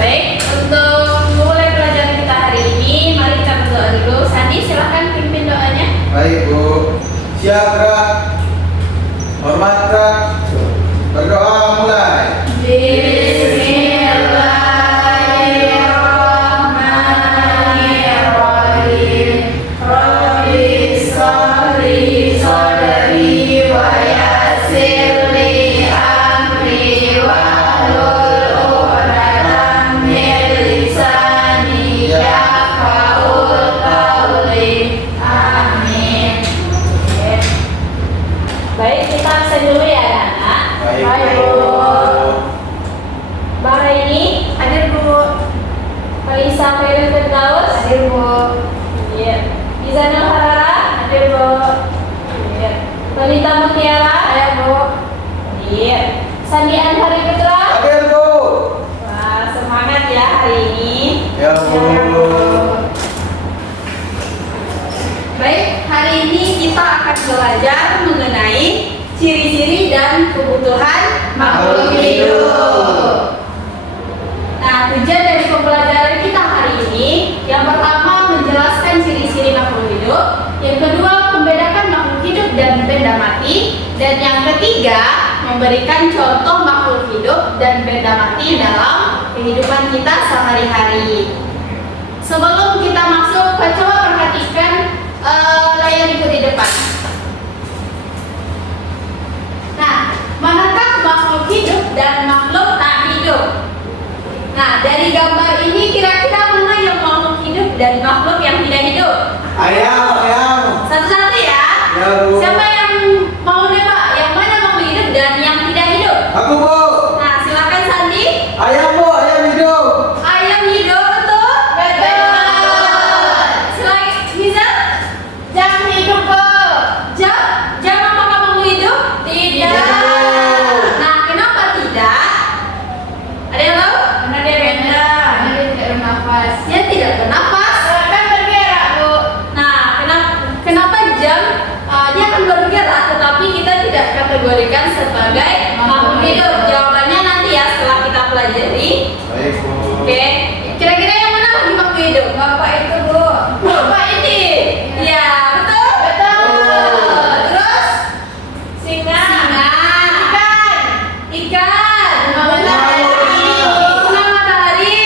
Baik, untuk mulai pelajaran kita hari ini, mari kita berdoa dulu. Sandi, silahkan pimpin doanya. Baik Bu, siap gerak, hormat gerak, berdoa mulai. Bismillahirrahmanirrahim. Rabbi sholli sholli wa yassir li amri wahlul uqdatam min lisani yafqahul qawli. Amin. Baik, kita absen dulu ya anak-anak. Baik Bu. Bahraini hadir Bu. Kalisa Khairul Firdaus hadir Bu. Iya. Izanul Harara hadir Bu. Iya. Balita Mutiara hadir Bu. Iya. Sandi Anhari Putra Hadir Bu. wah, semangat ya hari ini. Ya Bu. Baik, hari ini kita akan belajar mengenai ciri-ciri dan kebutuhan makhluk hidup. Nah, tujuan dari pembelajaran kita hari ini, yang pertama menjelaskan ciri-ciri makhluk hidup, yang kedua membedakan makhluk hidup dan benda mati, dan yang ketiga memberikan contoh makhluk hidup dan benda mati dalam kehidupan kita sehari-hari. Sebelum kita masuk, coba perhatikan layar di depan. Nah, manakah makhluk hidup dan makhluk tak hidup? Nah, dari gambar ini kira-kira mana yang makhluk hidup dan makhluk yang tidak hidup? Ayam. Satu-satu ya. Ya Bu. Siapa yang mau nebak yang mana makhluk hidup dan yang tidak hidup? Aku Bu. Nah, silakan Sandi. Ayam Bu, ayam hidup. Ayam hidup, betul? Betul. Silakan Nizam. Jam hidup, Bu. Jam apakah makhluk hidup? Tidak. Nah, kenapa tidak? Ada yang tahu? Karena dia benda. Karena dia tidak bernafas. Dia tidak bernafas. Kan bergerak, Bu. Nah, kenapa jam? Dia akan bergerak, tetapi kita tidak kategorikan sebagai makhluk hidup. Jawabannya nanti ya setelah kita pelajari. Baik Bu. Oke. Kira-kira yang mana lagi makhluk hidup? Bapak itu, Bu. Bapak ini. Iya, betul? Betul. Terus? Singa. Ikan. Bunga matahari.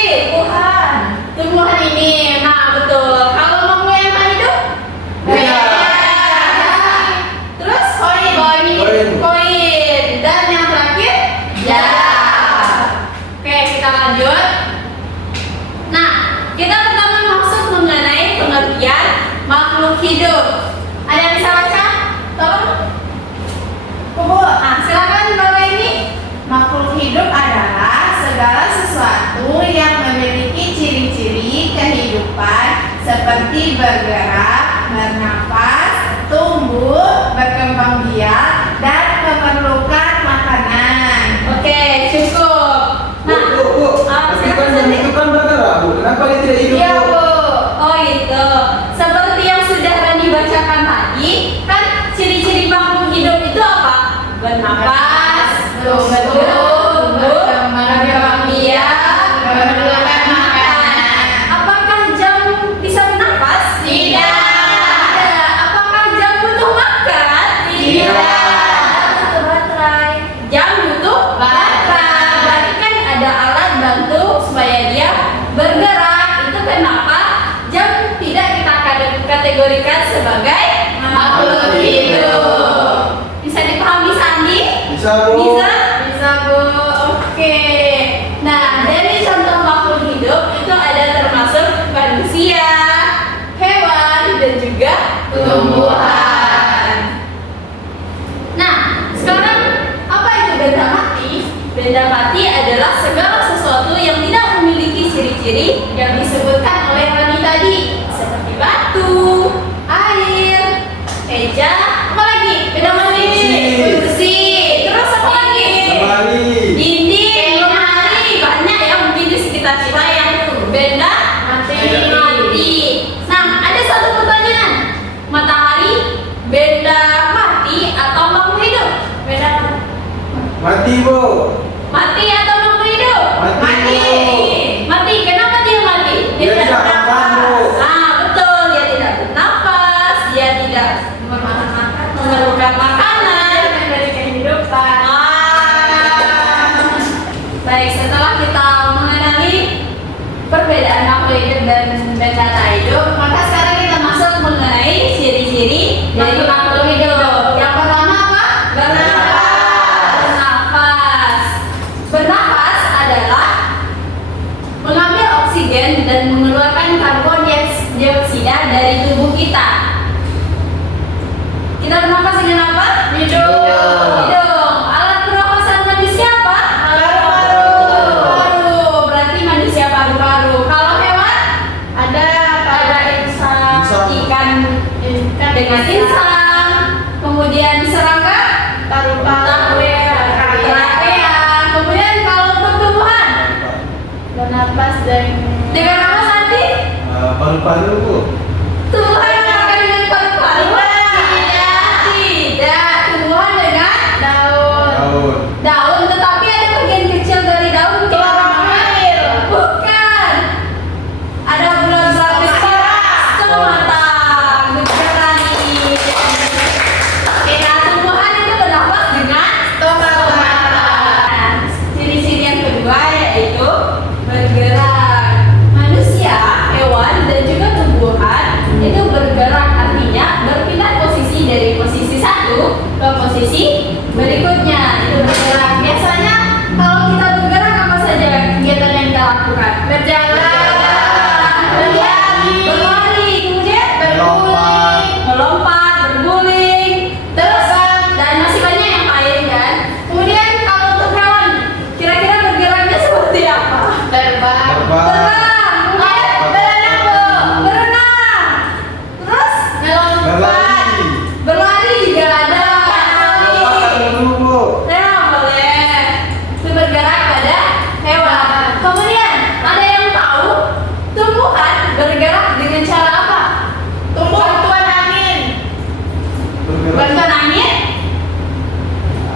Tumbuhan ini. Nah, betul. Kalau makhluk yang tak hidup? Beda. Terus? Koin. Dan yang terakhir? Jam. Oke, kita lanjut. Nah, kita pertama masuk mengenai pengertian makhluk hidup. Ada yang bisa baca? Tolong. Bu, silakan bapak ini. Makhluk hidup adalah segala sesuatu yang memiliki ciri-ciri kehidupan seperti bergerak, bernafas, tumbuh, berkembang biak, dan memerlukan makanan. Oke, cukup. Nah, Bu. Tapi kan yang itu kan bergerak Bu. Kenapa dia tidak hidup iya, Bu? Bu. Oh, itu. Seperti yang sudah Rani bacakan tadi, kan ciri-ciri makhluk hidup itu apa? Bernafas, tumbuh, berkembang biak, memerlukan makanan. Apakah jam bisa bernafas? Tidak. Apakah jam butuh makan? Tidak. Butuh baterai. Jam butuh baterai. dikategorikan sebagai makhluk hidup. Bisa dipahami Sandi? Bisa, Bu. Bisa? Bisa, Bu. Oke. Nah, dari contoh makhluk hidup itu ada termasuk manusia, hewan, dan juga tumbuhan. Nah, sekarang apa itu benda mati? Benda mati adalah segala sesuatu yang tidak memiliki ciri-ciri yang disebutkan oleh Rani tadi, seperti batu, air, eja, apa lagi? Benda mati. Kursi. Terus apa lagi? Lemari. Dinding, lemari, banyak ya mungkin di sekitar kita yang benda mati. Nah, ada satu pertanyaan. Matahari benda mati atau makhluk hidup? Benda Mati, Bu. mati atau makhluk hidup? Mati. Mati. Kenapa dia mati? Dia tidak makan, Bu. Ah, betul. Dia tidak bernafas. Dia tidak memerlukan makanan. Dari kehidupan. Baik, setelah kita mengenali perbedaan makhluk hidup dan benda tak hidup, maka sekarang kita masuk mengenai ciri-ciri dari makhluk hidup. Yang pertama apa? Bernafas. Bernafas adalah mengambil oksigen dan mengeluarkan karbon dioksida dari tubuh kita. Kita bernafas dengan apa? Hidung. Alat pernafasan manusia apa? Paru-paru. Berarti manusia paru-paru. Kalau hewan ada insang, Insang. ikan dengan insang, kemudian serangga, Paru-paru. trakea. Kemudian kalau untuk tumbuhan Bernapas dan dengan apa Santi? Paru-paru, Bu. Tumbuhan yang makan dengan paru-paru? Tidak. Tumbuhan dengan Daun. daun, tetapi ada bagian kecil dari daun Klorofil. Bukan. Ada bulan-bulan besar. Stomata. Betul nih. Oke, nah tumbuhan itu bernafas dengan stomata. Ciri-ciri yang kedua yaitu bergerak. Manusia, hewan, dan juga tumbuhan itu bergerak, artinya berpindah posisi dari posisi satu ke posisi berikutnya. Itu bergerak. Biasanya kalau kita bergerak apa saja kegiatan yang kita lakukan? Berlari, kemudian melompat, berguling, terus dan masih banyak yang lain kan. Kemudian kalau untuk hewan, kira-kira bergeraknya seperti apa? terbang. Terbang, kemudian berenang, terus Berlari. berlari juga ada. Lompat dulu, Bu. Nah, boleh. Itu bergerak pada hewan. Kemudian ada yang tahu tumbuhan bergerak dengan cara apa? Bantuan angin. Bergerak. Bantuan angin?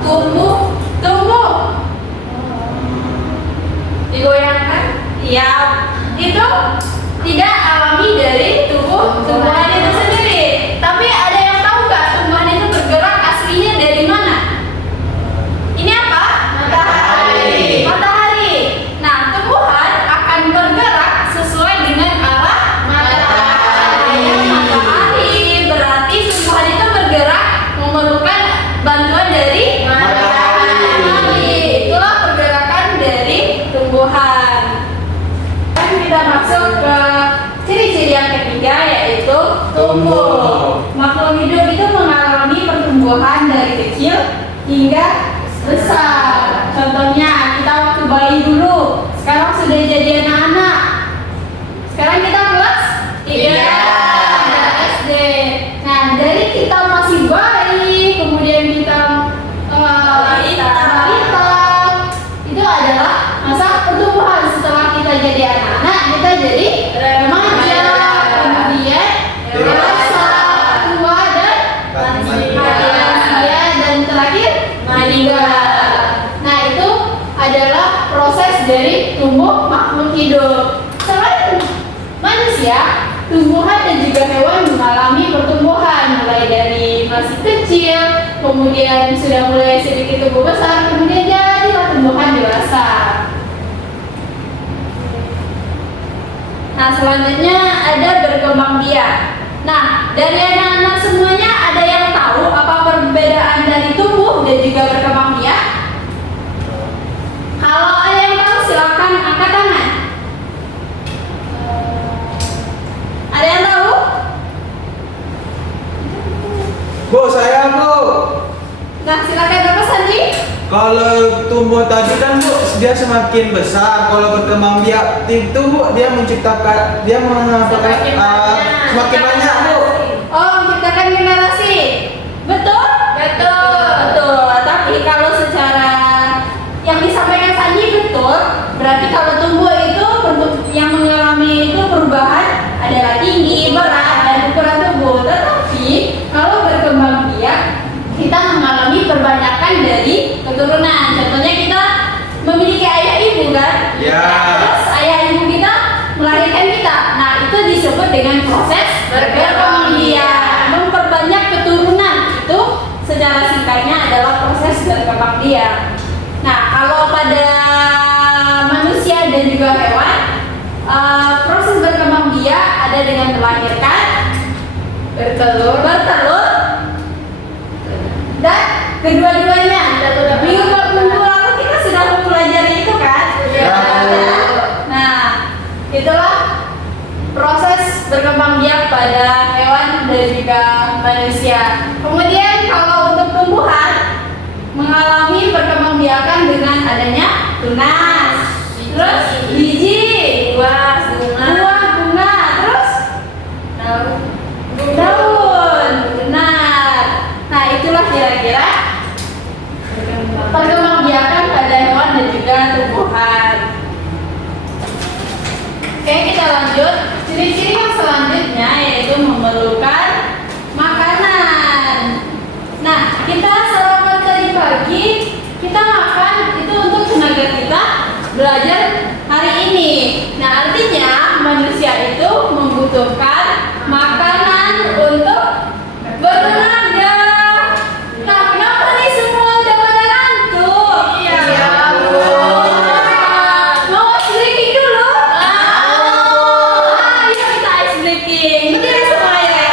Tumbuh. Digoyangkan? Iya. Itu tidak alami dari tumbuhan itu sendiri. Tapi ada yang tahu nggak tumbuhan itu bergerak aslinya dari mana? Ini apa? Matahari. Nah, tumbuhan akan bergerak sesuai dengan arah matahari. Berarti tumbuhan itu bergerak memerlukan bantuan dari matahari. Itulah pergerakan dari tumbuhan. Dan kita masuk ke ciri-ciri yang ketiga yaitu tumbuh. Makhluk hidup itu mengalami pertumbuhan dari kecil hingga besar. Contohnya kita waktu bayi dulu, sekarang sudah jadi anak-anak. Sekarang kita kelas 3 SD. Nah, dari kita masih bayi, kemudian kita balita, itu adalah masa pertumbuhan. Setelah kita jadi anak-anak, kita jadi remaja, kemudian dewasa, tua, dan lansia, dan terakhir meninggal. Nah, itu adalah proses dari tumbuh makhluk hidup. Selain manusia, tumbuhan dan juga hewan mengalami pertumbuhan mulai dari masih kecil, kemudian sudah mulai sedikit tumbuh besar, kemudian jadilah tumbuhan dewasa. Nah, selanjutnya ada berkembang biak. Nah, dari anak-anak semuanya ada yang tahu apa perbedaan dari tumbuh dan juga berkembang biak? Kalau ada yang tahu silakan angkat tangan. Ada yang tahu? Bu, saya Bu. Nah, silakan Bapak Sandi. Kalau tumbuh tadi kan Bu, dia semakin besar. Kalau berkembang biak itu Bu, dia menciptakan, dia mengapa semakin banyak Bu. Oh, menciptakan generasi. Betul? Betul. Tapi kalau secara yang disampaikan Sandi betul, berarti kalau tumbuh itu bentuk yang mengalami itu perubahan adalah tinggi, berat, dan ukuran tubuh. Tetapi kalau berkembang biak kita mengalami perbanyakan dari keturunan. Contohnya kita memiliki ayah ibu kan? Ya. Terus ayah ibu kita melahirkan kita. Nah, itu disebut dengan proses berkembang biak. Memperbanyak keturunan itu secara singkatnya adalah proses berkembang biak. Nah, kalau pada manusia dan juga hewan, proses berkembang biak ada dengan melahirkan, bertelur, dan kedua-duanya. Minggu lalu kita sudah mempelajari itu kan? Ya. Nah, itulah proses berkembang biak pada hewan dan juga manusia. Kemudian kalau untuk tumbuhan mengalami perkembangbiakan dengan adanya tunas, terus biji, buah bunga, terus daun. Benar. Nah, itulah kira-kira perkembangbiakan pada hewan dan juga tumbuhan. Oke, kita lanjut. Ciri-ciri yang selanjutnya yaitu memerlukan makanan. Nah, kita sarapan tadi pagi, kita makan itu untuk tenaga kita belajar hari ini. Nah, artinya manusia itu membutuhkan makanan untuk bertenaga. Nah, kenapa nih semua udah pada ngantuk? Iya. Mau ice breaking dulu? Ayo kita ice breaking. Berdiri semua ya.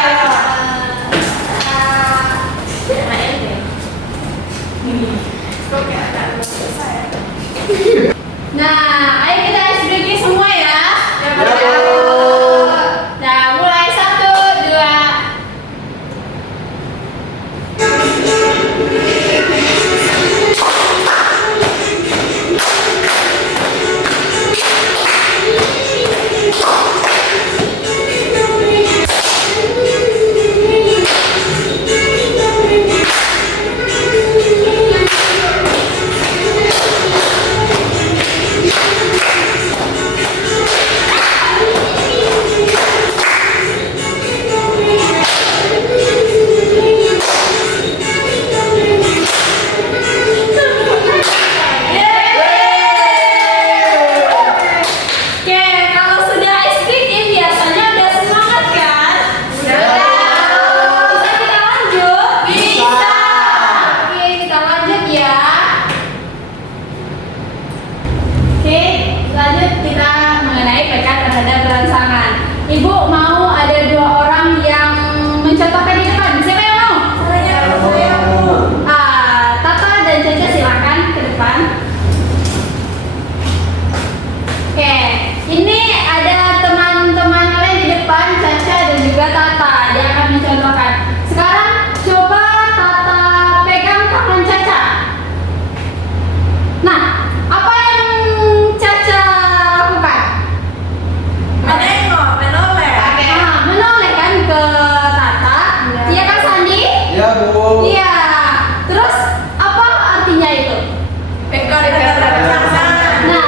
Nah, ayo kita ice breaking semua ya. Nah, mulai 1, 2. Oke, kalau sudah ice breaking biasanya udah semangat kan? Bisa kita lanjut? Bisa. Oke, kita lanjut ya. Oke, lanjut kita mengenai PK terhadap rangsangan. Ibu mau ada 2 orang yang mencontohkan di depan. Siapa yang mau? Saya mau. Tata dan Caca silakan ke depan. Oke, ini ada teman-teman kalian di depan, Caca dan juga Tata. Dia akan mencontohkan. Sekarang coba Tata pegang tangan Caca. Nah, apa yang Caca lakukan? Menoleh. Menoleh kan ke Tata. Iya kan Sandi? Ya Bu. Iya. Terus apa artinya itu? Nah,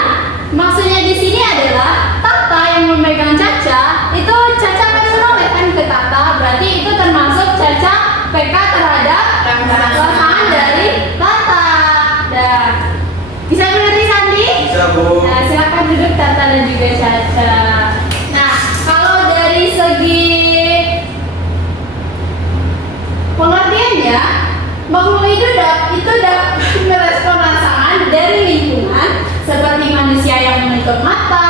maksudnya di sini adalah Tata yang memegang Caca, itu Caca akan menoleh kan ke Tata, berarti itu termasuk Caca PK terhadap rangsangan dari Tata. Dah. Bisa mengerti Sandi? Bisa Bu. Nah, silakan duduk Tata dan juga Caca. Nah, kalau dari segi pengertiannya, makhluk itu dapat merespon rangsangan dari lingkungan seperti manusia yang menutup mata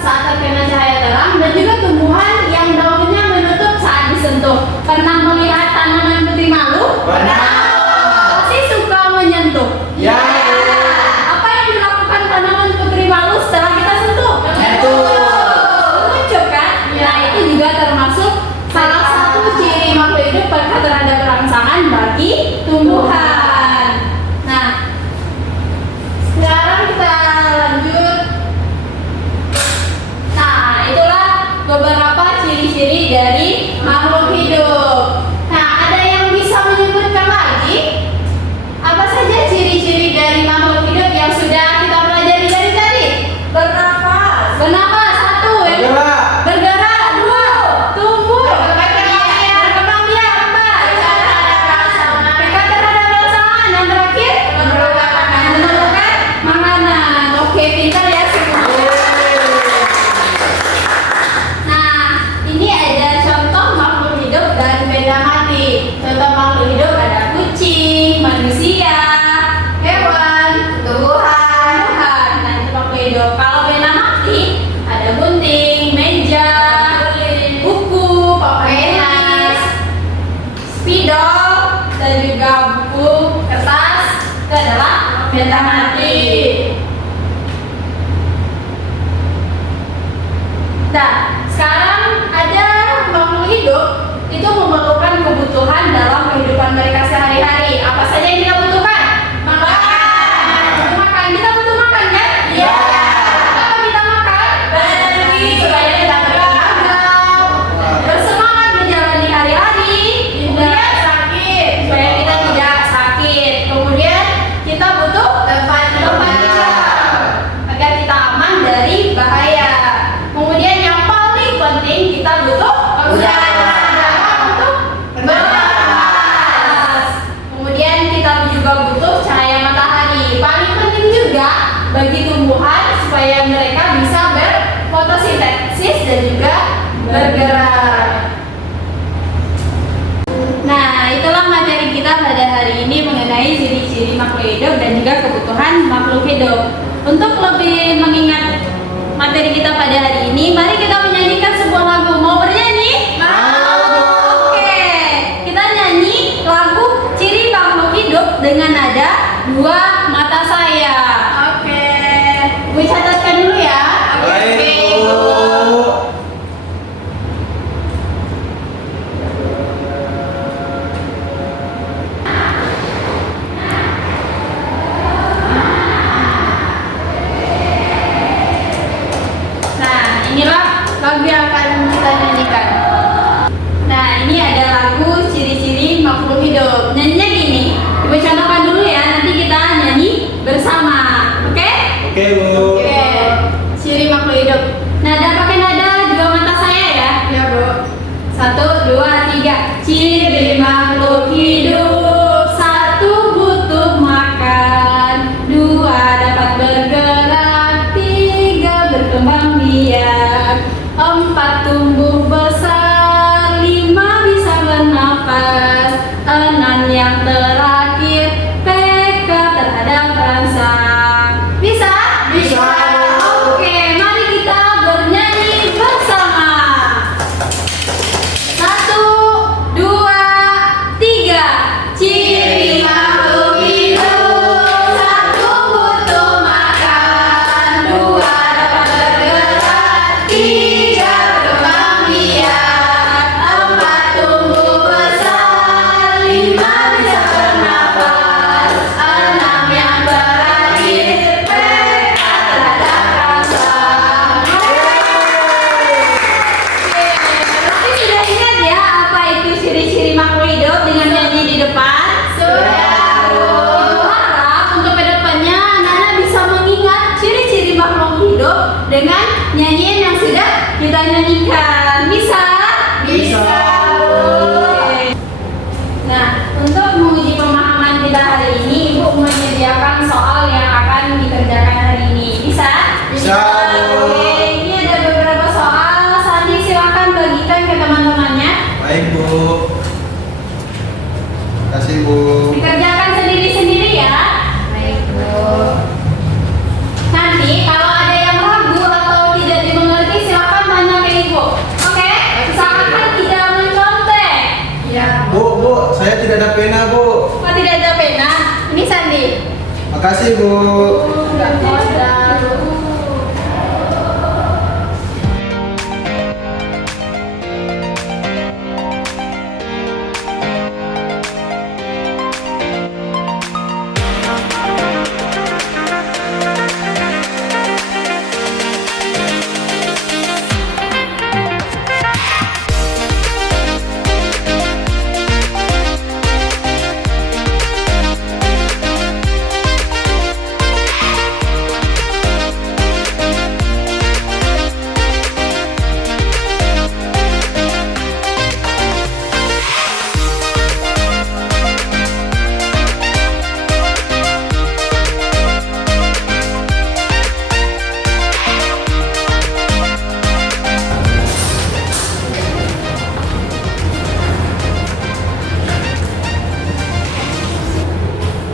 saat terkena cahaya terang dan juga tumbuhan yang daunnya menutup saat disentuh Pasti suka menyentuh. Ya. Apa yang dilakukan tanaman putri malu setelah kita sentuh? Mengucup kan? Ya. Nah, itu juga termasuk salah satu ciri makhluk hidup peka terhadap rangsangan bagi tumbuhan. Nah, sekarang kita lanjut. Nah, itulah beberapa ciri-ciri dari makhluk hidup. Nah, ada yang bisa menyebutkan lagi apa saja ciri-ciri dari makhluk hidup yang sudah kita pelajari dari tadi? Bernafas, satu. Bergerak. Bergerak, dua. Tumbuh, berkembang biak, empat. Peka terhadap rangsangan, yang terakhir memerlukan makanan. Oke, pintar ya semua. Nah, ini ada contoh makhluk hidup dan benda mati. Contoh makhluk hidup ada kucing, manusia, hewan, tumbuhan. Nah, itu makhluk hidup. Kalau benda mati ada gunting, meja, buku, papenis, spidol, dan juga buku kertas. Itu adalah benda mati. Nah, sekarang ada makhluk hidup itu memerlukan kebutuhan dalam kehidupan mereka sehari-hari. Apa saja yang kita butuhkan? Makan. Kita butuh makan kan? Iya. Apa kita makan? Energi. Supaya kita beragam, bersemangat menjalani hari-hari. Tidak sakit. Supaya kita tidak sakit. Kemudian kita butuh tempat agar kita aman dari bahaya. Kemudian yang paling penting kita butuh udara untuk bernafas. Kemudian kita juga butuh cahaya matahari. Paling penting juga bagi tumbuhan supaya mereka bisa berfotosintesis dan juga bergerak. Nah, itulah materi kita pada hari ini mengenai ciri-ciri makhluk hidup dan juga kebutuhan makhluk hidup. Untuk lebih mengingat materi kita pada hari ini, mari kita menyanyikan sebuah lagu. Mau bernyanyi? Oke, kita nyanyi lagu ciri makhluk hidup dengan nada dua mata saya. Oke. Gue catatkan dulu ya. Baik, Bu. Nah, inilah lagu yang akan kita nyanyikan. Nah, ini ada lagu ciri-ciri makhluk hidup. Nyanyinya gini. Ibu contohkan dulu ya, nanti kita nyanyi bersama. Oke? Oke, Bu. Oke. Ciri makhluk hidup. Nada pakai nada dua mata saya ya. Ya, Bu. 1, 2, 3. Ciri makhluk hidup. 1, butuh makan. 2, dapat bergerak. 3, berkembang biak. 4, tumbuh besar. 5, bisa bernafas. 6, yang terakhir peka terhadap rangsang. Bisa? Bisa. Oke, mari kita bernyanyi bersama. 1, 2, 3. Ciri makhluk hidup. 1, butuh makan. 2, dapat bergerak. 3, berkembang biak. 4, tumbuh besar. 5, bisa bernafas. 6, yang terakhir peka terhadap rangsang. Berarti sudah ingat ya apa itu ciri-ciri makhluk hidup dengan nyanyi di depan? Sudah, Bu. Ibu harap untuk kedepannya anak-anak bisa mengingat ciri-ciri makhluk hidup dengan nyanyian yang sudah kita nyanyikan. Bisa? Bisa. Oke. Nah, untuk menguji pemahaman kita hari ini, Ibu menyediakan soal yang akan dikerjakan hari ini. Bisa? Bisa, Bu. Oke, ini ada beberapa soal. Sandi silakan bagikan ke teman-temannya. Baik, Bu. Kasih, Bu. Dikerjakan sendiri-sendiri ya. Baik, Bu. Nanti kalau ada yang ragu atau tidak dimengerti silakan tanya ke Ibu. Oke? Usahakan tidak Makasih Bu. Nggak modal.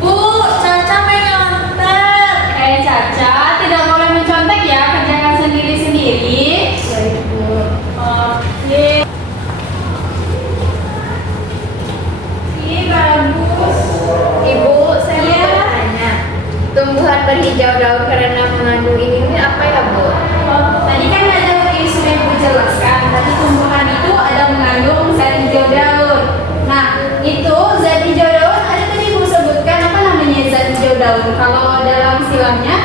Bu, Caca main nyontek. Caca, tidak boleh mencontek ya, kerjakan sendiri-sendiri. Baik, Bu. Oke. Ini bagus. Ibu, saya Iya. mau bertanya. Tumbuhan berhijau daun karena mengandung ini apa ya, Bu? Tadi kan ada yang sudah Ibu jelaskan. Tadi tumbuhan itu ada mengandung zat hijau daun. Nah, itu zat hijau daun ada tadi Ibu sebutkan apa namanya zat hijau daun. Kalau dalam istilahnya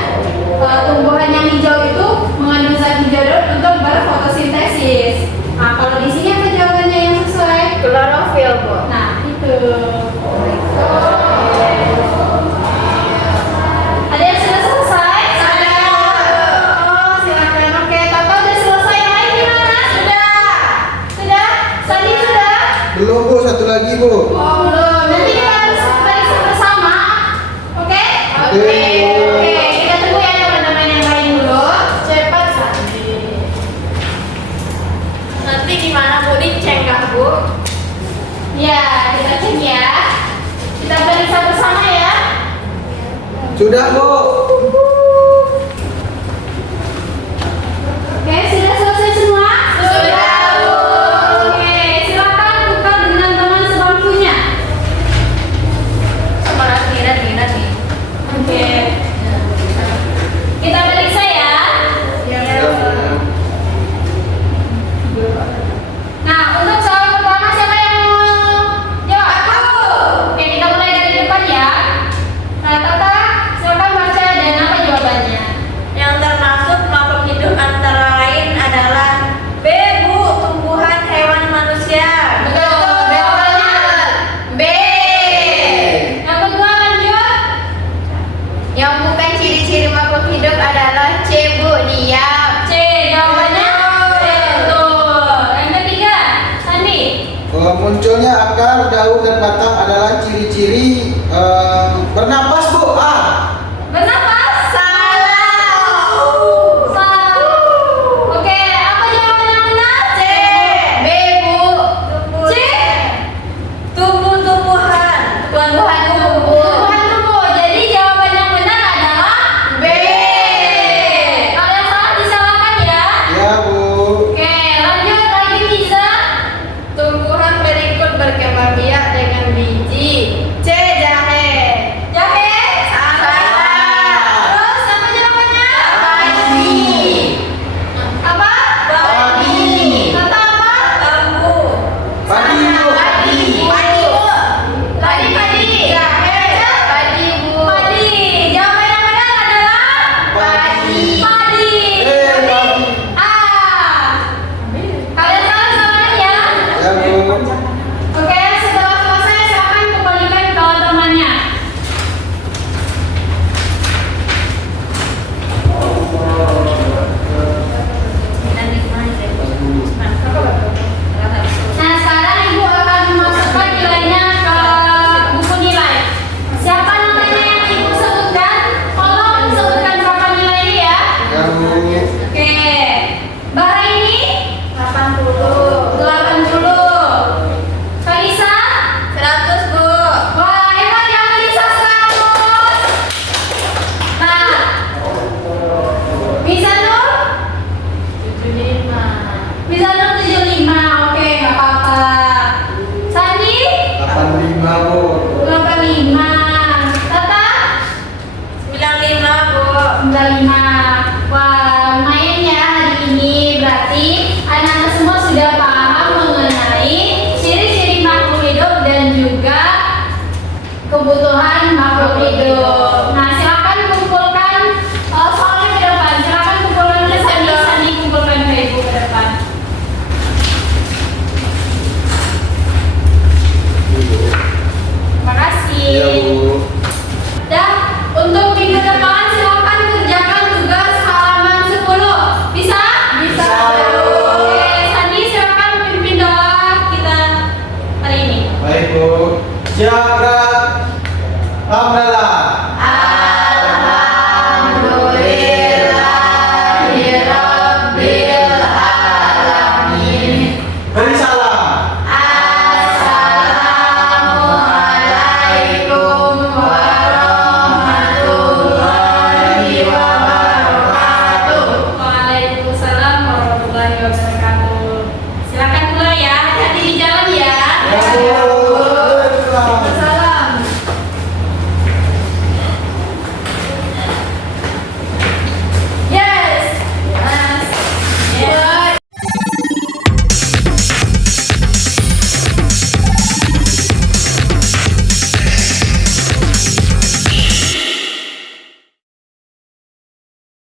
tumbuhan yang hijau itu mengandung zat hijau daun untuk berfotosintesis. Nah, kalau di sini apa jawabannya yang sesuai? Klorofil, Bu. Nah, itu. Ada yang sudah selesai? Oh, silakan. Oke, Toto udah selesai. Yang lain gimana? Sudah. Sudah? Tadi sudah? Belum Bu, satu lagi Bu. Oh, belum. Nanti kita harus periksa bersama. Oke? Oke. Oke, kita tunggu ya teman-teman yang lain dulu. Cepat, Sandi. Nanti gimana, Bu? Dicek kah, Bu? Ya, kita cek ya. Kita periksa bersama ya. Sudah Bu. Oke, sudah selesai semua? Sudah, Bu. Oke, silakan buka dengan teman sebangkunya. Semangat minat nih. Oke. Kita periksa ya. Nah, untuk soal pertama siapa yang mau jawab? Aku. Oke, kita mulai dari depan ya. Nah, Tata, silakan baca dan apa jawabannya? Yang termasuk makhluk hidup antara lain adalah B, Bu, tumbuhan, hewan, manusia. Betul. Jawabannya B. yang kedua lanjut. Yang bukan ciri-ciri makhluk hidup adalah C, Bu, diam. C, jawabannya betul. Yang ketiga, Sandi. Munculnya akar, daun dan batang adalah ciri-ciri bernapas Bu. Bernapas? Salah. Salah. Oke, apa jawaban yang benar? C. B, Bu. C. Tumbuh-tumbuhan. Tumbuhan tumbuh. Tumbuhan tumbuh. Jadi jawaban yang benar adalah B. Kalau yang salah disalahkan ya. Ya Bu. Oke, lanjut lagi Miza. Tumbuhan berikut berkembang biak dengan biji. C, Nah, warna